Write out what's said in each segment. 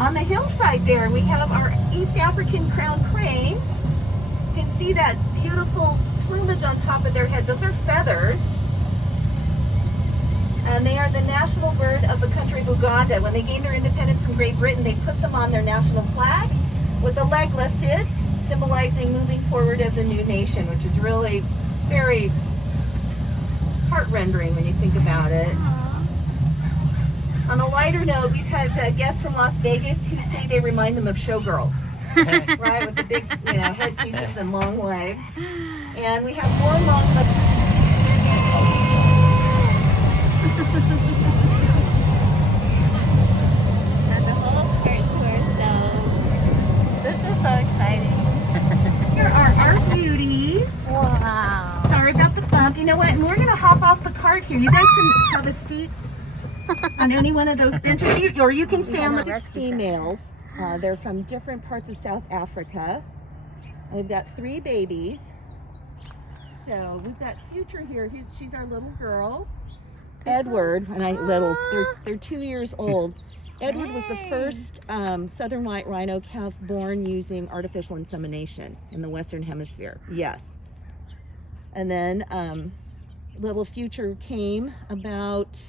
On the hillside there, we have our East African crown crane. You can see that beautiful plumage on top of their head. Those are feathers. And they are the national bird of the country of Uganda. When they gained their independence from Great Britain, they put them on their national flag with the leg lifted, symbolizing moving forward as a new nation, which is really very heart-rendering when you think about it. On a lighter note, we've had guests from Las Vegas who say they remind them of showgirls, right, with the big, headpieces and long legs. And we have 4 long legs. And the whole parkour, so this is so exciting. Here are our beauties. Wow. Sorry about the bump. You know what? And we're going to hop off the cart here. You guys can have a seat on any one of those benches, or you can stay on the 6 females. They're from different parts of South Africa. We've got 3 babies. So we've got Future here. She's our little girl. Edward, they're 2 years old. Edward was the first southern white rhino calf born using artificial insemination in the Western Hemisphere. Yes. And then little Future came about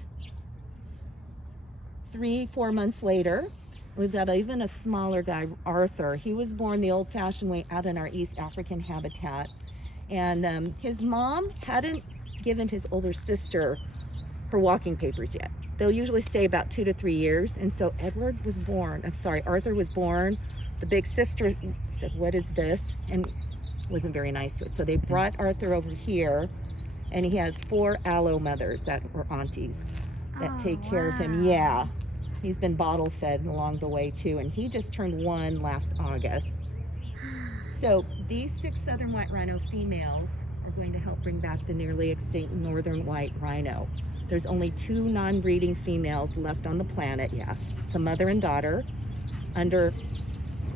3-4 months later. We've got even a smaller guy, Arthur. He was born the old-fashioned way out in our East African habitat. And his mom hadn't given his older sister her walking papers yet. They'll usually stay about 2 to 3 years. And so Arthur was born. The big sister said, "What is this?" And wasn't very nice to it. So they brought Arthur over here, and he has 4 allo mothers that were aunties that take care of him. Yeah. He's been bottle fed along the way too, and he just turned 1 last August. So these 6 southern white rhino females are going to help bring back the nearly extinct northern white rhino. There's only 2 non-breeding females left on the planet. Yeah, it's a mother and daughter under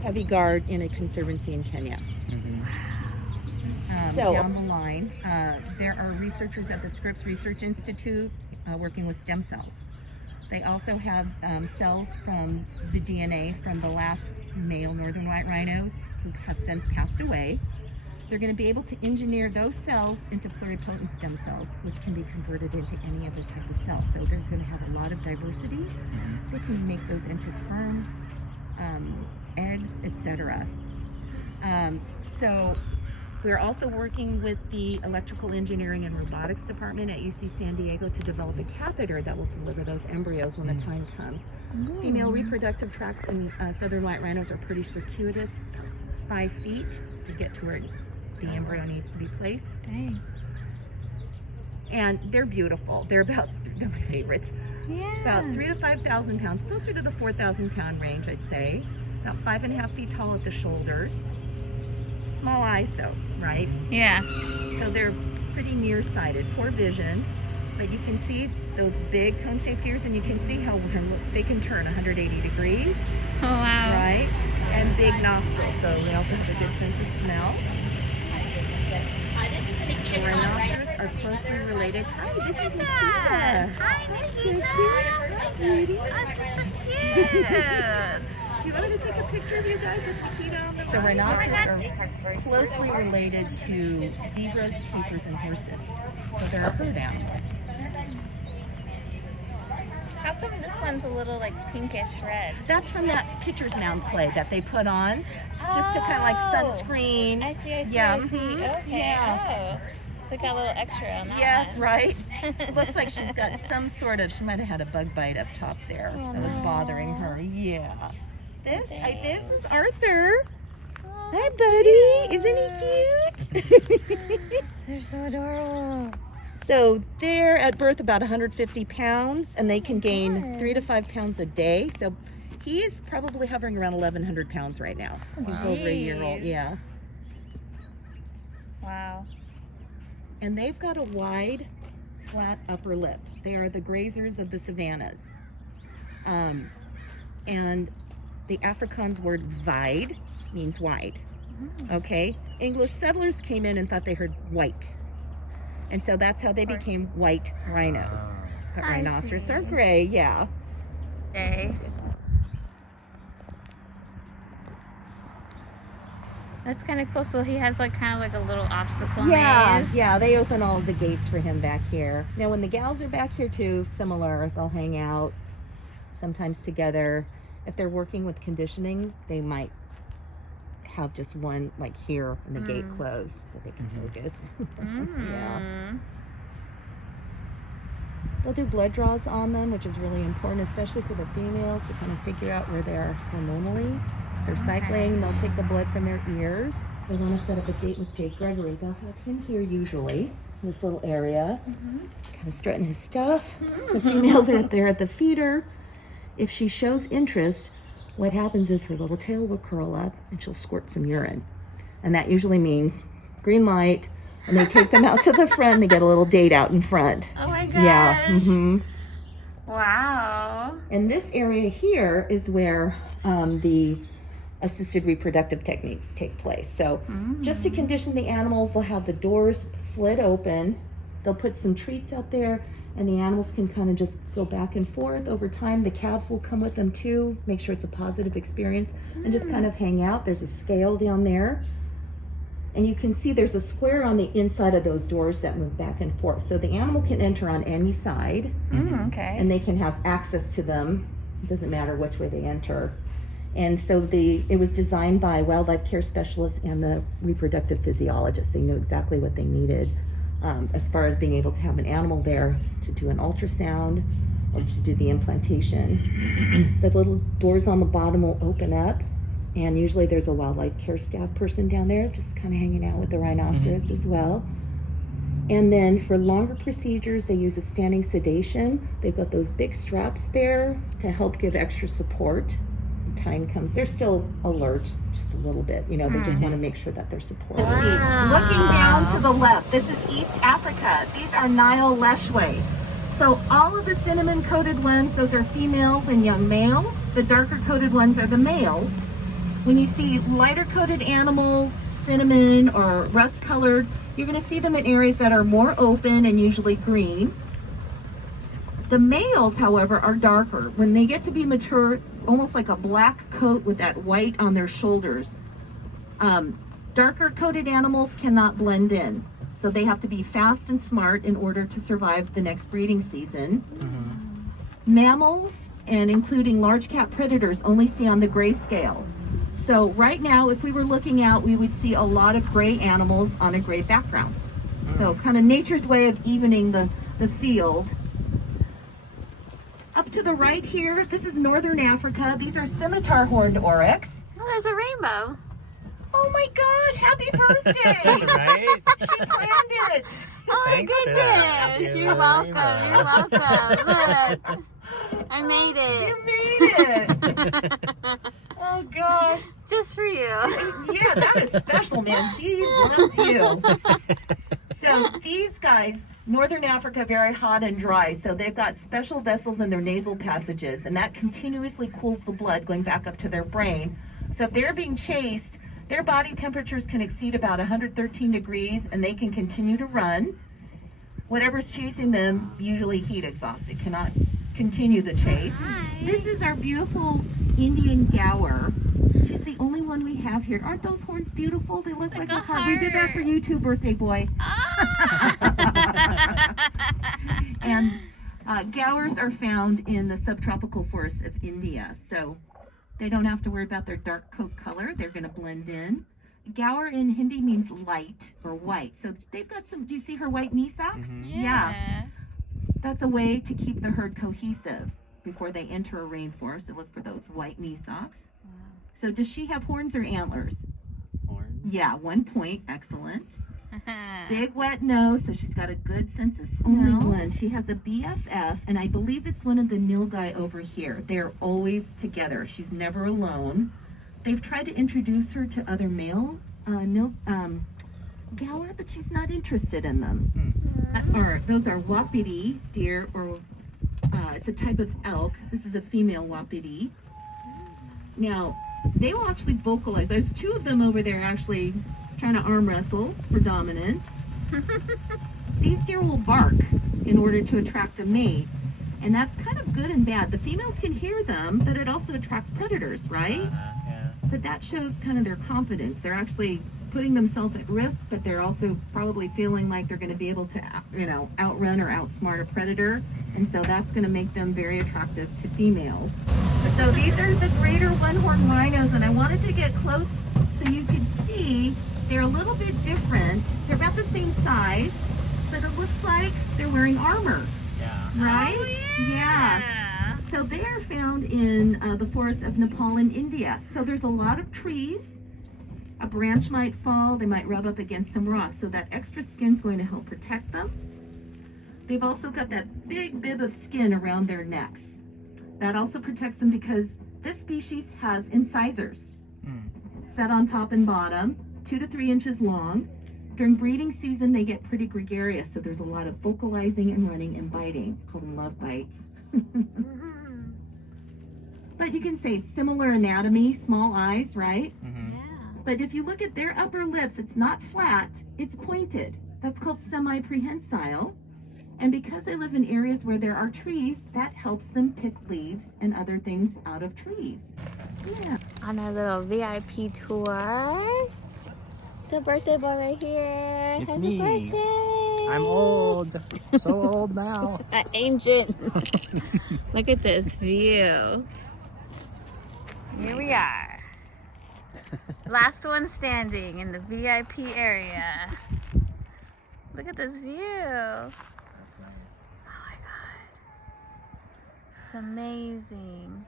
heavy guard in a conservancy in Kenya. So down the line, there are researchers at the Scripps Research Institute working with stem cells. They also have cells from the DNA from the last male northern white rhinos who have since passed away. They're going to be able to engineer those cells into pluripotent stem cells, which can be converted into any other type of cell. So they're going to have a lot of diversity. They can make those into sperm, eggs, etc. So we're also working with the electrical engineering and robotics department at UC San Diego to develop a catheter that will deliver those embryos when the time comes. Female reproductive tracts in southern white rhinos are pretty circuitous. It's about 5 feet to get to where the embryo needs to be placed. Dang. And they're beautiful. They're my favorites. Yeah. About 3,000 to 5,000 pounds, closer to the 4,000 pound range, I'd say. About 5.5 feet tall at the shoulders. Small eyes though, right? Yeah. So they're pretty nearsighted, poor vision, but you can see those big cone-shaped ears, and you can see how they can turn 180 degrees. Oh, wow. Right? And big nostrils, so they also have a good sense of smell. The rhinoceros are closely related. Hi, this is Nikita. Hi, Nikita. Hi, beauty. Oh, she's so cute. Do you want me to take a picture of you guys with Nikita on the So rhinoceros are closely related to zebras, tapirs, and horses. So they're a herd animal. How come this one's a little like pinkish red? That's from that pitcher's mound clay that they put on, just to kind of like sunscreen. I see. Yeah. I see. Okay. Yeah. Oh. So it got a little extra on that Yes, one. right? Looks like she's got some sort of, she might have had a bug bite up top there that was bothering her. Yeah. This is Arthur. Oh, Hi, buddy. Isn't he cute? they're so adorable. So they're at birth about 150 pounds, and they can gain 3 to 5 pounds a day. So he is probably hovering around 1,100 pounds right now. He's over a year old. Yeah. Wow. And they've got a wide, flat upper lip. They are the grazers of the savannas. And the Afrikaans word wide means wide. Okay? English settlers came in and thought they heard white. And so that's how they became white rhinos. But rhinoceros are gray, yeah. Okay. That's kind of cool. So he has like kind of like a little obstacle Yeah, maze. yeah, they open all of the gates for him back here. Now, when the gals are back here too, similar, they'll hang out sometimes together. If they're working with conditioning, they might have just one like here and the gate closed so they can focus. Yeah. They'll do blood draws on them, which is really important, especially for the females, to kind of figure out where they are hormonally. If they're cycling, they'll take the blood from their ears. They want to set up a date with Jake Gregory. They'll have him here usually, in this little area, kind of strutting his stuff. The females are there at the feeder. If she shows interest, what happens is her little tail will curl up and she'll squirt some urine. And that usually means green light, and they take them out to the front and they get a little date out in front. Oh my gosh. Yeah. Wow. And this area here is where the assisted reproductive techniques take place. So just to condition the animals, they'll have the doors slid open. They'll put some treats out there, and the animals can kind of just go back and forth. Over time, the calves will come with them too, make sure it's a positive experience, and just kind of hang out. There's a scale down there. And you can see there's a square on the inside of those doors that move back and forth. So the animal can enter on any side, Okay. and they can have access to them. It doesn't matter which way they enter. And so it was designed by wildlife care specialists and the reproductive physiologists. They knew exactly what they needed as far as being able to have an animal there to do an ultrasound or to do the implantation. The little doors on the bottom will open up, and usually there's a wildlife care staff person down there just kind of hanging out with the rhinoceros as well. And then for longer procedures, they use a standing sedation. They've got those big straps there to help give extra support. When time comes, they're still alert, just a little bit. You know, they just want to make sure that they're supported. Looking down to the left, this is East Africa. These are Nile Leshwe. So all of the cinnamon-coated ones, those are females and young males. The darker-coated ones are the males. When you see lighter-coated animals, cinnamon or rust-colored, you're going to see them in areas that are more open and usually green. The males, however, are darker. When they get to be mature, almost like a black coat with that white on their shoulders. Darker coated animals cannot blend in. So they have to be fast and smart in order to survive the next breeding season. Mammals, and including large cat predators, only see on the gray scale. So right now, if we were looking out, we would see a lot of gray animals on a gray background. So kind of nature's way of evening the field. Up to the right here, this is northern Africa. These are scimitar horned oryx. Oh, there's a rainbow. Oh my gosh, happy birthday! Right? She planned it. Oh my Thanks for that. goodness. Yeah, You're welcome. You're welcome. Look. I made it. You made it. Oh gosh. Just for you. Yeah, that is special, man. She loves you. So these guys, northern Africa, very hot and dry, so they've got special vessels in their nasal passages, and that continuously cools the blood going back up to their brain. So if they're being chased, their body temperatures can exceed about 113 degrees, and they can continue to run. Whatever's chasing them, usually heat exhausted, cannot continue the chase. This is our beautiful Indian gaur. She's the only one we have here. Aren't those horns beautiful? They look like a heart. We did that for you too, birthday boy. And gaurs are found in the subtropical forests of India, so they don't have to worry about their dark coat color. They're going to blend in. Gaur in Hindi means light or white. So they've got some, do you see her white knee socks? Yeah. That's a way to keep the herd cohesive. Before they enter a rainforest, they look for those white knee socks. So does she have horns or antlers? Horns. Yeah, 1 point. Excellent. Big wet nose, so she's got a good sense of smell. Only one. She has a BFF, and I believe it's one of the nilgai over here. They're always together. She's never alone. They've tried to introduce her to other male gaur, but she's not interested in them. Those are wapiti deer, or it's a type of elk. This is a female wapiti. Now, they will actually vocalize. There's two of them over there actually trying to arm wrestle for dominance. These deer will bark in order to attract a mate, and that's kind of good and bad. The females can hear them, but it also attracts predators, right? But that shows kind of their confidence. They're actually putting themselves at risk, but they're also probably feeling like they're going to be able to, outrun or outsmart a predator. And so that's going to make them very attractive to females. So these are the greater one-horned rhinos, and I wanted to get close so you could see they're a little bit different. They're about the same size, but it looks like they're wearing armor. Yeah. Right? Oh, Yeah. So they are found in the forests of Nepal and India. So there's a lot of trees. A branch might fall, they might rub up against some rocks, so that extra skin's going to help protect them. They've also got that big bib of skin around their necks. That also protects them because this species has incisors set on top and bottom, 2 to 3 inches long. During breeding season, they get pretty gregarious, so there's a lot of vocalizing and running and biting, called them love bites. But you can say similar anatomy, small eyes, right? Yeah. But if you look at their upper lips, it's not flat, it's pointed. That's called semi-prehensile. And because they live in areas where there are trees, that helps them pick leaves and other things out of trees. Yeah. On our little VIP tour. The birthday boy right here. It's Happy me. birthday. I'm old. So old now. Ancient. Look at this view. Here we are. Last one standing in the VIP area. Look at this view. That's nice. Oh my god. It's amazing.